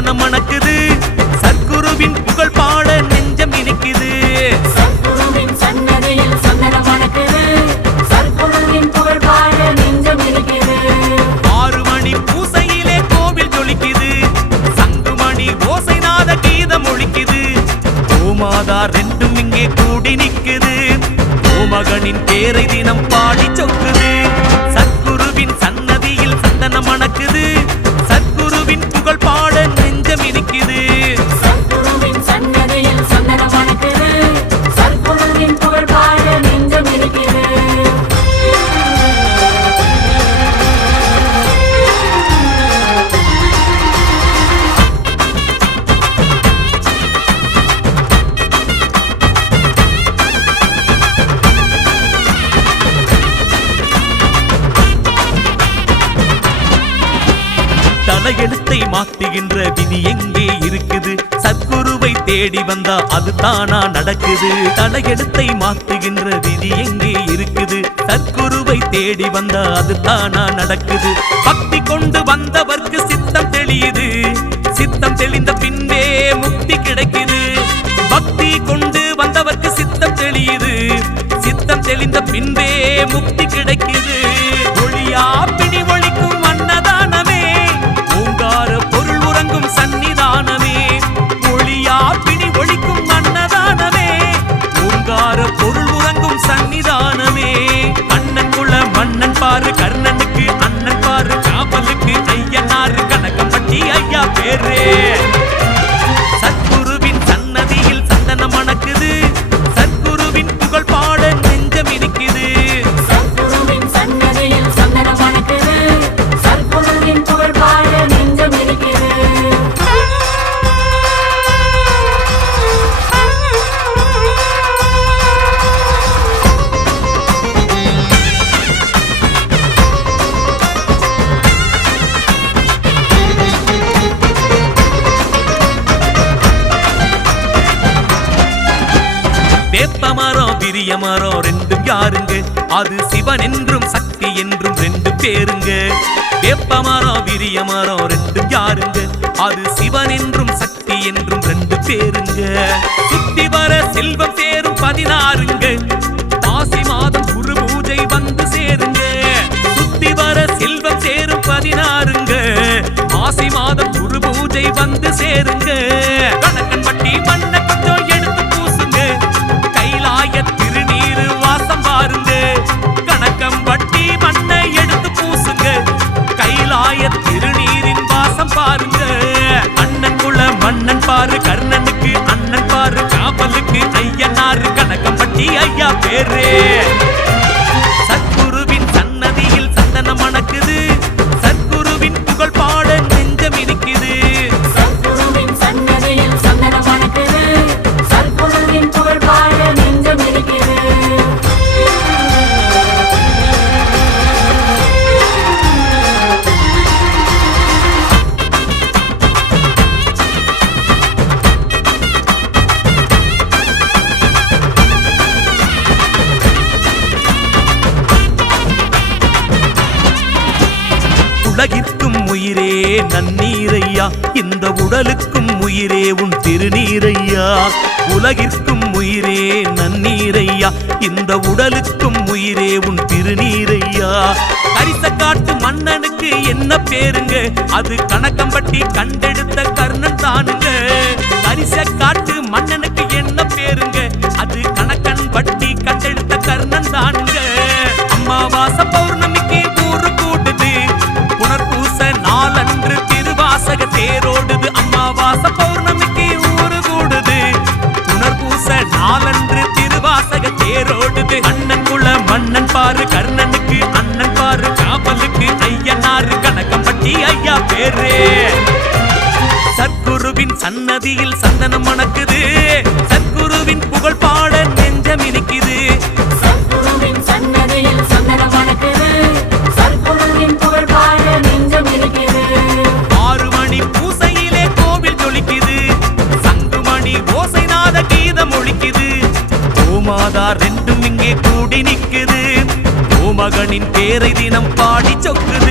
சந்தனம் மணக்குது. சத்குருவின் புகழ் பாட நெஞ்சம் இனிக்குது. சத்குருவின் சன்னதியில் சந்தனம் மணக்குது. சத்குருவின் புகழ் பாட நெஞ்சம் இனிக்குது. 6 மணி பூசையிலே கோவில் ஜொலிக்குது. சங்குமணி ஓசைநாத கீதம் ஒலிக்குது. கோமாதார் ரெண்டும் இங்கே கூடி நிக்குது. கோமகனின் பேரை தினம் பாடி சொக்குது. சத்குருவின் சன்னதியில் சந்தனம் மணக்குது. சத்குருவின் புகழ் பாட நெஞ்சம் இனிக்குது. சத்குருவின் சன்னதியில் சந்தனம் மணக்குது. சத்குருவின் புகழ் பாட நெஞ்சம் இனிக்குது. தலையெழுத்தை மாத்துகின்ற விதி எங்கே இருக்குது? சத்குருவை தேடி வந்தா அது தானா நடக்குது. தலையெழுத்தை மாத்துகின்ற விதி எங்கே இருக்குது? சத்குருவை தேடி வந்தா அது தானா நடக்குது. பக்தி கொண்டு வந்தவர்க்கு சித்தம் தெளியுது. சித்தம் தெளிந்த பின்பே முக்தி கிடைக்குது. பக்தி கொண்டு வந்தவர்க்கு சித்தம் தெளியுது. சித்தம் தெளிந்த பின்பே முக்தி கிடைக்குது. ஒளியா பிடி ஒளிக்கும் அன்னதானமே, ஓங்கார பொருள் உறங்கும் சன்னிதானமே. ஒளியா பிடி ஒளிக்கும் அன்னதானமே, ஓங்கார பொருள் உறங்கும் சன்னிதானமே. அண்ணன் குல மன்னன் பாரு, கர்ணனுக்கு அண்ணன் பாரு, காவலுக்கு ஐயனாரு, கனகம்பட்டி ஐயா பேரே. சத்குருவின் சன்னதியில் சந்தனம் மணக்குது. சத்குருவின் புகழ் பாட நெஞ்சம் இனிக்குது. சத்குருவின் சன்னதியில் சந்தனம் மணக்குது. சத்குருவின் புகழ் பாட நெஞ்சம் இனிக்குது. வேப்பமரம் விரியமரம் ரெண்டும் யாருங்க? அது சிவன் என்றும் சக்தி என்றும் 2 பேருங்க. வேப்பமரம் விரியமரம் ரெண்டும் யாருங்க? அது சிவன் என்றும் சக்தி என்றும் 2 பேருங்க. சுத்தி வர செல்வம் சேரும் 16ங்க. மாசி மாதம் குரு பூஜை வந்து சேருங்க. சுத்தி வர செல்வம் சேரும் 16ங்க. மாசி மாதம் குரு பூஜை வந்து சேருங்க. கணக்கன்பட்டி மண்ண கொஞ்சம் எடுத்து பூசுங்க. கைலாய திருநீரு வாசம் பாருங்க. கணக்கம்பட்டி மண்ணை எடுத்து பூசுங்க. கைலாய திருநீரின் வாசம் பாருங்க. அண்ணன் குல மன்னன் பாரு, கர்ணனுக்கு அண்ணன் பாரு, காவலுக்கு ஐயனாரு, கணக்கம்பட்டி ஐயா பேரே. சத்குருவின் சன்னதியில் சந்தனம் மணக்குது. சத்குருவின் புகழ் பாட நெஞ்சம் இனிக்குது. சத்குருவின் சன்னதியில் சந்தனம் மணக்குது. சத்குருவின் புகழ் பாட நெஞ்சம் இனிக்குது. உலகிற்கும் உயிரே நன்னீரையா, இந்த உடலுக்கும் உயிரே உன் திருநீரையா. உலகிற்கும் உயிரே நன்னீரையா, இந்த உடலுக்கும் உயிரே உன் திருநீரையா. கரிசக்காட்டு மன்னனுக்கு என்ன பேருங்க? அது கணக்கம்பட்டி கண்டெடுத்த கர்ணன் தானுங்க. கரிசக்காட்டு மன்னனுக்கு என்ன பேருங்க? அது கணக்கன்பட்டி கண்டெடுத்த கர்ணன் தானுங்க. அமாவாசை பௌர்ணமிக்கு ஊரு கூடுது. புனர்பூச நாளன்று திருவாசக தேரோடுது. அமாவாசை பௌர்ணமிக்கு ஊரு கூடுது. புனர்பூச நாளன்று திருவாசக தேரோடுது. அண்ணன் குல மன்னன் பாரு, கர்ணனுக்கு அண்ணன் பாரு, காவலுக்கு ஐயனாரு, கனகம்பட்டி ஐயா பேரே. சத்குருவின் சன்னதியில் சந்தனம் மணக்குது. சத்குருவின் புகழ் பாட நெஞ்சம் இனிக்குது. சத்குருவின் சன்னதியில் சந்தனம் மணக்குது. சத்குருவின் புகழ் பாட நெஞ்சம் இனிக்குது. 6 மணி பூசையிலே கோவில் ஜொலிக்குது. சங்குமணி ஓசைநாத கீதம் ஒலிக்குது. கோமாதார் ரெண்டும் இங்கே கூடி நிக்குது. கோமகனின் பேரை தினம் பாடி சொக்குது.